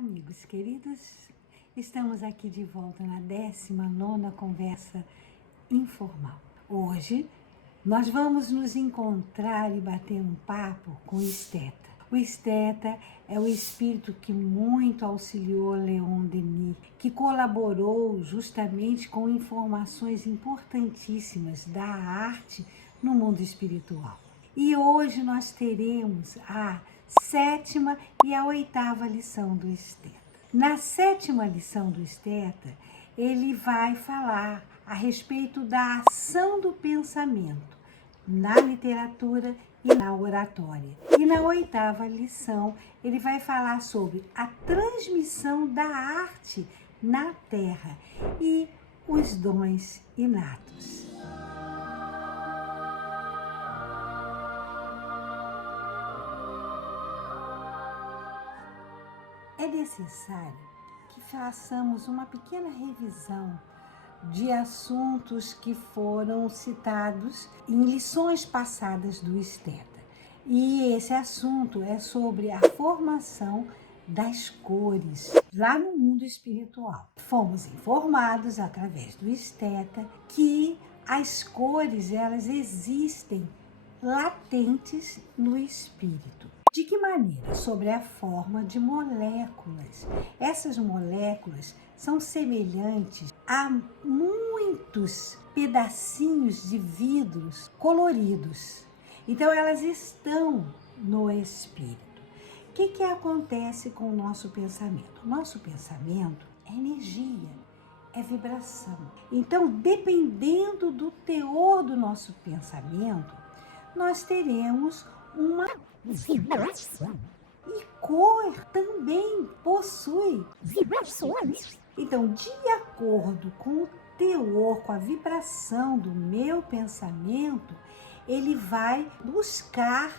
amigos queridos, estamos aqui de volta na 19ª Conversa Informal. Hoje nós vamos nos encontrar e bater um papo com o Esteta. O Esteta é o espírito que muito auxiliou Leon Denis, que colaborou justamente com informações importantíssimas da arte no mundo espiritual. E hoje nós teremos a 7ª e a 8ª lição do Esteta. Na 7ª lição do Esteta, ele vai falar a respeito da ação do pensamento na literatura e na oratória. E na 8ª lição, ele vai falar sobre a transmissão da arte na Terra e os dons inatos. É necessário que façamos uma pequena revisão de assuntos que foram citados em lições passadas do Esteta. E esse assunto é sobre a formação das cores lá no mundo espiritual. Fomos informados através do Esteta que as cores elas existem latentes no espírito. De que maneira? Sobre a forma de moléculas. Essas moléculas são semelhantes a muitos pedacinhos de vidros coloridos. Então, elas estão no espírito. O que acontece com o nosso pensamento? O nosso pensamento é energia, é vibração. Então, dependendo do teor do nosso pensamento, nós teremos uma vibração. E cor também possui vibrações. Então, de acordo com o teor, com a vibração do meu pensamento, ele vai buscar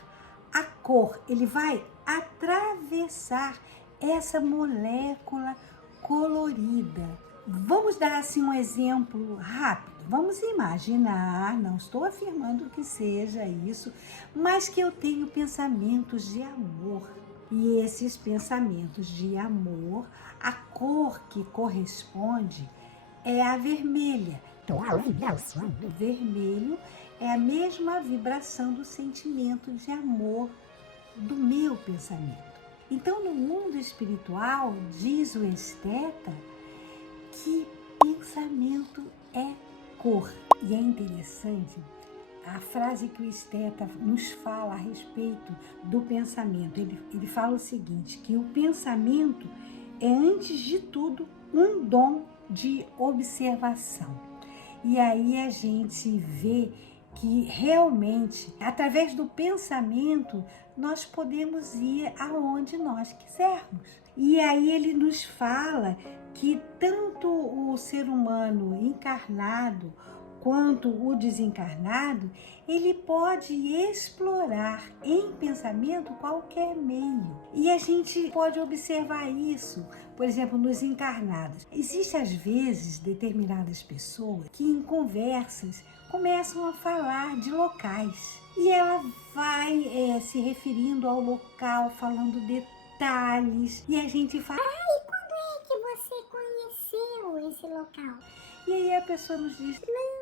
a cor, ele vai atravessar essa molécula colorida. Vamos dar assim um exemplo rápido. Vamos imaginar, não estou afirmando que seja isso, mas que eu tenho pensamentos de amor. E esses pensamentos de amor, a cor que corresponde é a vermelha. Então, a vibração do vermelho é a mesma vibração do sentimento de amor do meu pensamento. Então, no mundo espiritual, diz o Esteta que pensamento é cor. E é interessante a frase que o Esteta nos fala a respeito do pensamento. Ele fala o seguinte, que o pensamento é, antes de tudo, um dom de observação. E aí a gente vê que realmente, através do pensamento, nós podemos ir aonde nós quisermos. E aí ele nos fala que tanto o ser humano encarnado quanto o desencarnado, ele pode explorar em pensamento qualquer meio. E a gente pode observar isso, por exemplo, nos encarnados. Existem, às vezes, determinadas pessoas que em conversas começam a falar de locais. E ela vai se referindo ao local, falando detalhes. E a gente fala, e quando é que você conheceu esse local? E aí a pessoa nos diz, não,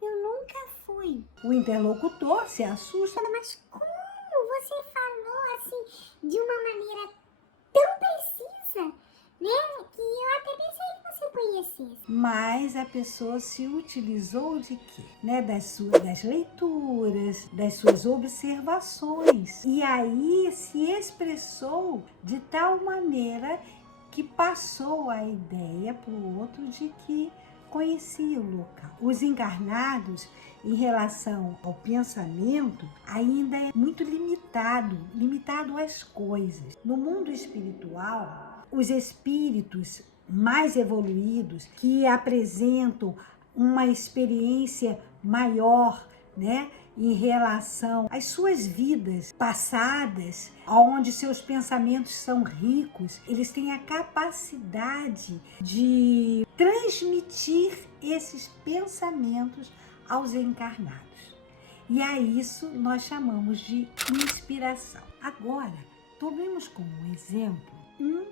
eu nunca fui. O interlocutor se assusta. Mas como você falou assim, de uma maneira tão precisa, né? Que eu até pensei que você conhecesse. Mas a pessoa se utilizou de quê? Né? Das leituras, das suas observações. E aí se expressou de tal maneira que passou a ideia para o outro de que conhecia o local. Os encarnados, em relação ao pensamento, ainda é muito limitado às coisas. No mundo espiritual, os espíritos mais evoluídos, que apresentam uma experiência maior, né, em relação às suas vidas passadas, onde seus pensamentos são ricos, eles têm a capacidade de transmitir esses pensamentos aos encarnados. E a isso nós chamamos de inspiração. Agora, tomemos como exemplo um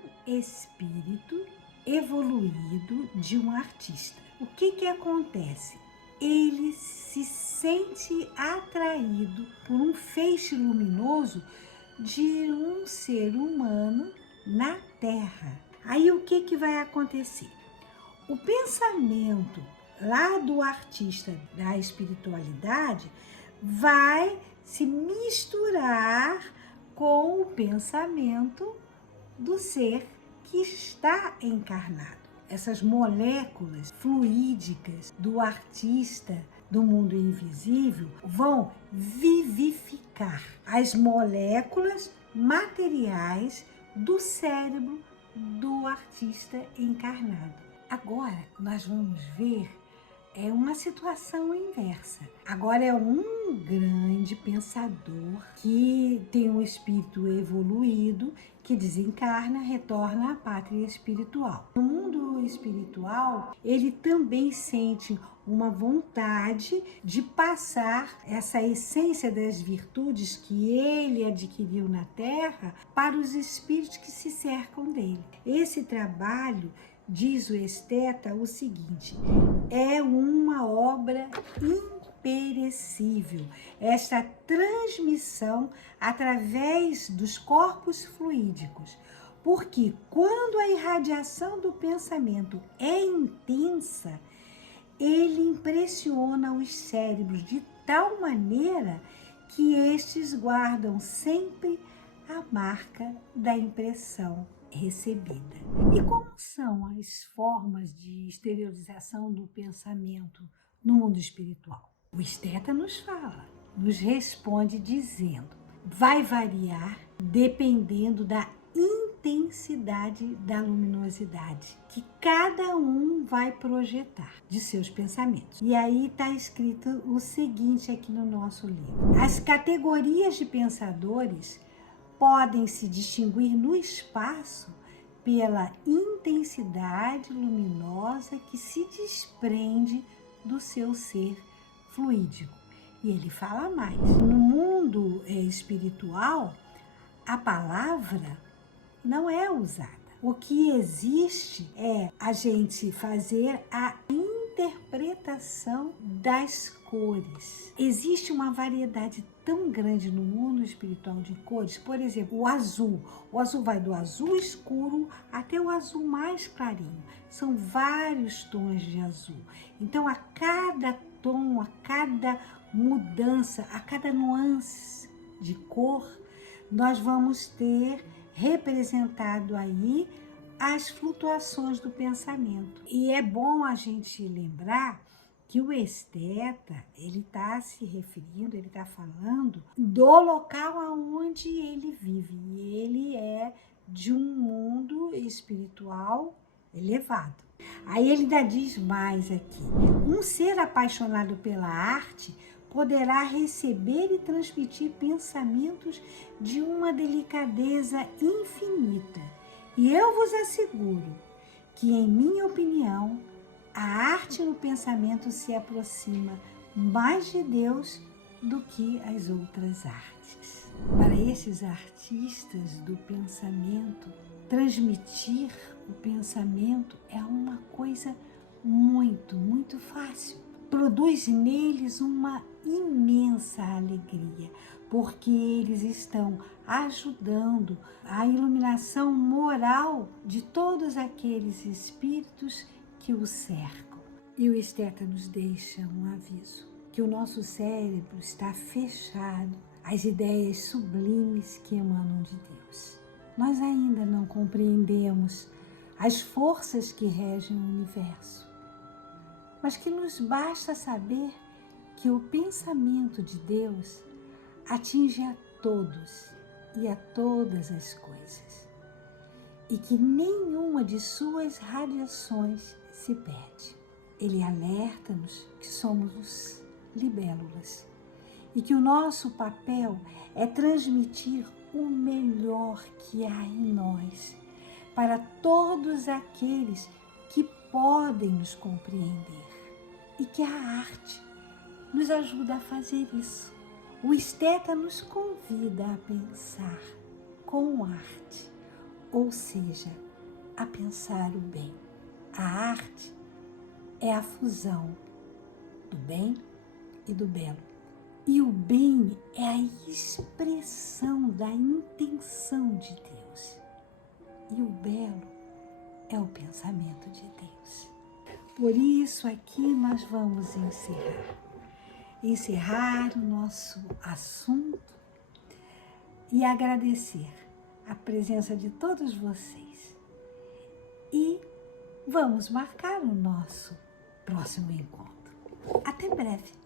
espírito evoluído de um artista. O que acontece? Ele se sente atraído por um feixe luminoso de um ser humano na Terra. Aí o que vai acontecer? O pensamento lá do artista da espiritualidade vai se misturar com o pensamento do ser que está encarnado. Essas moléculas fluídicas do artista do mundo invisível vão vivificar as moléculas materiais do cérebro do artista encarnado. Agora nós vamos ver uma situação inversa. Agora é um grande pensador que tem um espírito evoluído, que desencarna, retorna à pátria espiritual. No mundo espiritual, ele também sente uma vontade de passar essa essência das virtudes que ele adquiriu na Terra para os espíritos que se cercam dele. Esse trabalho, diz o esteta o seguinte: é uma obra imperecível, esta transmissão através dos corpos fluídicos, porque quando a irradiação do pensamento é intensa, ele impressiona os cérebros de tal maneira que estes guardam sempre a marca da impressão recebida. E como são as formas de exteriorização do pensamento no mundo espiritual? O esteta nos fala, nos responde dizendo: vai variar dependendo da intensidade da luminosidade que cada um vai projetar de seus pensamentos. E aí está escrito o seguinte aqui no nosso livro: as categorias de pensadores podem se distinguir no espaço pela intensidade luminosa que se desprende do seu ser fluídico. E ele fala mais. No mundo espiritual, a palavra não é usada. O que existe é a gente fazer a interpretação das cores. Existe uma variedade tão grande no mundo espiritual de cores. Por exemplo, o azul. O azul vai do azul escuro até o azul mais clarinho. São vários tons de azul. Então, a cada tom, a cada mudança, a cada nuance de cor, nós vamos ter representado aí as flutuações do pensamento. E é bom a gente lembrar que o esteta, ele está se referindo, ele está falando do local aonde ele vive. E ele é de um mundo espiritual elevado. Aí ele ainda diz mais aqui: um ser apaixonado pela arte poderá receber e transmitir pensamentos de uma delicadeza infinita. E eu vos asseguro que, em minha opinião, a arte no pensamento se aproxima mais de Deus do que as outras artes. Para estes artistas do pensamento, transmitir o pensamento é uma coisa muito, muito fácil. Produz neles uma imensa alegria, porque eles estão ajudando a iluminação moral de todos aqueles espíritos que o cercam. E o esteta nos deixa um aviso, que o nosso cérebro está fechado às ideias sublimes que emanam de Deus. Nós ainda não compreendemos as forças que regem o universo, mas que nos basta saber que o pensamento de Deus atinge a todos e a todas as coisas, e que nenhuma de suas radiações se perde. Ele alerta-nos que somos libélulas e que o nosso papel é transmitir o melhor que há em nós para todos aqueles que podem nos compreender, e que a arte nos ajuda a fazer isso. O esteta nos convida a pensar com arte, ou seja, a pensar o bem. A arte é a fusão do bem e do belo. E o bem é a expressão da intenção de Deus. E o belo é o pensamento de Deus. Por isso aqui nós vamos encerrar o nosso assunto e agradecer a presença de todos vocês. E vamos marcar o nosso próximo encontro. Até breve!